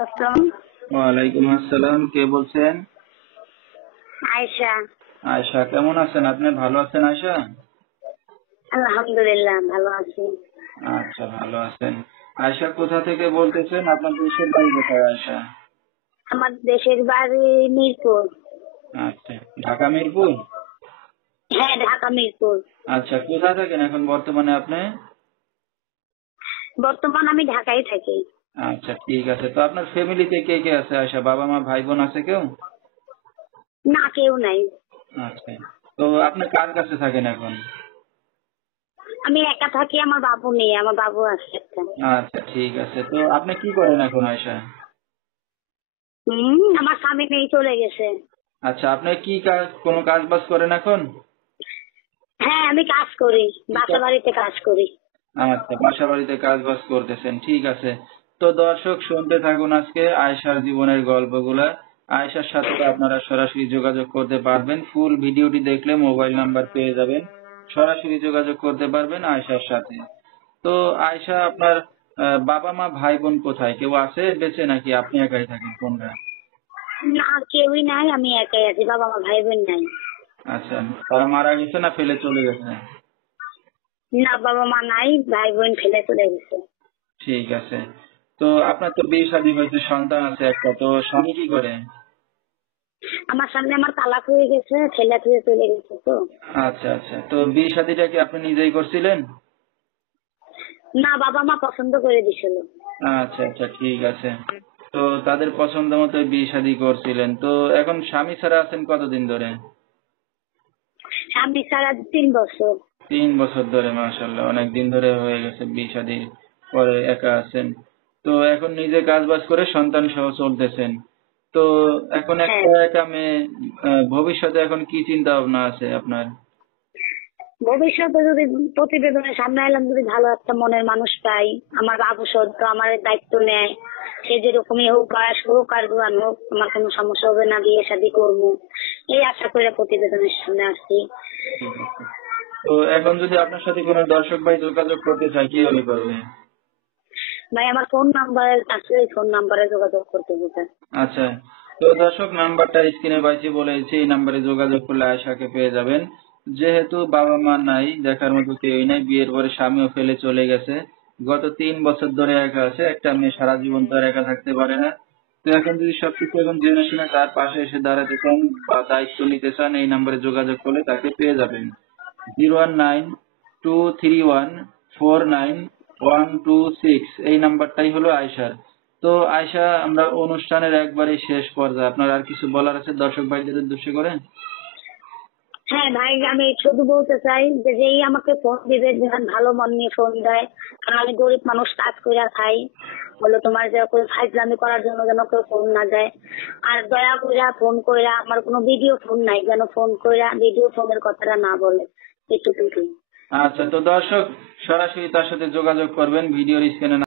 আসসালাম। ওয়ালাইকুম আসসালাম। কে বলছেন? আয়েশা। আয়শা, কেমন আছেন আপনি? ভালো আছেন আয়শা? আলহামদুলিল্লাহ ভালো আছি। আচ্ছা, ভালো আছেন। আয়শা, কোথা থেকে বলতেছেন? আপনার দেশের বাড়ি কোথায় আয়শা? আমার দেশের বাড়ি মিরপুর। আচ্ছা, ঢাকা মিরপুর। হ্যাঁ, ঢাকা মিরপুর। আচ্ছা, কোথায় থাকেন এখন বর্তমানে আপনি? বর্তমান আমি ঢাকায় থাকি। আচ্ছা, ঠিক আছে। তো আপনার ফ্যামিলিতে কে কে আছে আয়শা? বাবা মা ভাই বোন আছে কেউ? না, কেউ নাই। আচ্ছা, তো আপনি কার কাছে থাকেন এখন? আমি একা থাকি, আমার বাবু নেই, আমার বাবু আছে একটা। আচ্ছা, ঠিক আছে। তো আপনি কি করেন এখন আয়শা? আমার স্বামী নেই, চলে গেছে। আচ্ছা, আপনি কি কাজ, কোনো কাজ বাজ করেন এখন? হ্যাঁ, আমি কাজ করি, কি বাসা কাজ? বাড়িতে কাজ করি। আচ্ছা, বাসা বাড়িতে কাজ বাজ করতেছেন, ঠিক আছে। তো দর্শক, শুনতে থাকুন আজকে আয়েশার জীবনের গল্পগুলা। আয়েশার সাথে আপনারা সরাসরি যোগাযোগ করতে পারবেন। ফুল ভিডিওটি দেখলে মোবাইল নাম্বার পেয়ে যাবেন, সরাসরি যোগাযোগ করতে পারবেন আয়েশার সাথে। তো আয়েশা, আপনার বাবা মা ভাই বোন কোথায়? কেউ আছে বেঁচে নাকি আপনি একাই থাকেন, কোনটা? না, কেউই নাই, আমি একাই আছি, বাবা মা ভাই বোন নাই। আচ্ছা, তারা মারা গেছে না ফেলে চলে গেছে? না, বাবা মা নাই, ভাই বোন ফেলে চলে গেছে। ঠিক আছে। তো আপনার তো বিয়ে শাদী হয়েছে, সন্তান আছে একটা, তো স্বামী কি করে? আমার সামনে আমার তালাক হয়ে গেছে, ছেলে থেকে চলে গেছে তো। আচ্ছা আচ্ছা, তো বিয়ে শাদীটা কি আপনি নিজেই করছিলেন? না, বাবা মা পছন্দ করে দিছিল। আচ্ছা আচ্ছা, ঠিক আছে। তো তাদের পছন্দ মতো বিয়ে শাদী করছিলেন। তো এখন স্বামী ছাড়া আছেন কতদিন ধরে? আমি সারা 3 বছর। 3 বছর ধরে, মাশাআল্লাহ, অনেক দিন ধরে হয়ে গেছে বিয়ে শাদী পরে একা আছেন। তো এখন নিজে কাজ বাজ করে সন্তান সহ চলতেছেন। তো এখন হ্যাঁ, একটা একা মেয়ে, ভবিষ্যতে এখন কি চিন্তা ভাবনা আছে আপনার? ভবিষ্যতে যদি প্রতিবেদনের সামনে এলাম, যদি ভালো একটা মনের মানুষ পাই, আমার বাবু সদ্য আমার দায়িত্ব নেয়, সে যেরকমই হোক, বয়স হোক আর জোয়ান হোক, আমার কোনো সমস্যা হবে না, বিয়ে শাদী করবো, এই আশা করে প্রতিবেদনের সামনে আসছি। ঠিক আছে। তো এখন যদি আপনার সাথে কোনো দর্শক ভাই যোগাযোগ করতে চায়, কিভাবে করবে? ভাই, আমার ফোন নাম্বার আছে, এই ফোন নাম্বারে যোগাযোগ করতে হবে। আচ্ছা, তো দর্শক, নাম্বারটা স্ক্রিনে পাইছি বলেছি, এই নাম্বারে যোগাযোগ করলে আয়শাকে পেয়ে যাবেন। যেহেতু বাবা মা নাই, দেখার মতো কেউই নাই, বিয়ের পরে স্বামীও ফেলে চলে গেছে, গত 3 বছর ধরে একা আছে। একটা মেয়ে সারা জীবন তো আর একা থাকতে পারে না। তো এখন যদি সবকিছু এখন জেনে শুনে তার পাশে এসে দাঁড়াতে চান বা দায়িত্ব নিতে চান, এই নাম্বারে যোগাযোগ করলে তাকে পেয়ে যাবেন। 01923149126, এই নাম্বারটাই হলো আয়শার। তো আয়শা, আমরা অনুষ্ঠানের একবারে শেষ পর্যায়ে, আপনার আর কিছু বলার আছে দর্শক ভাইদের উদ্দেশ্যে করেন? হ্যাঁ ভাই, আমি শুধু বলতে চাই যে যেই আমাকে ফোন দিবে, যেন ভালো মন নিয়ে ফোন দেয়, কারণ আমি গরিব মানুষ, কাজ করে খাই, বলো তোমার যে কেউ ফাইজলামি করার জন্য যেন কেউ ফোন না দেয়। আর দয়া কইরা ফোন কইরা, আমার কোনো ভিডিও ফোন নাই, যেন ফোন কইরা ভিডিও ফোনের কথাটা না বলে, এটুকুই। আচ্ছা, তো দর্শক, সরাসরি তার সাথে যোগাযোগ করবেন ভিডিওর স্ক্রিনে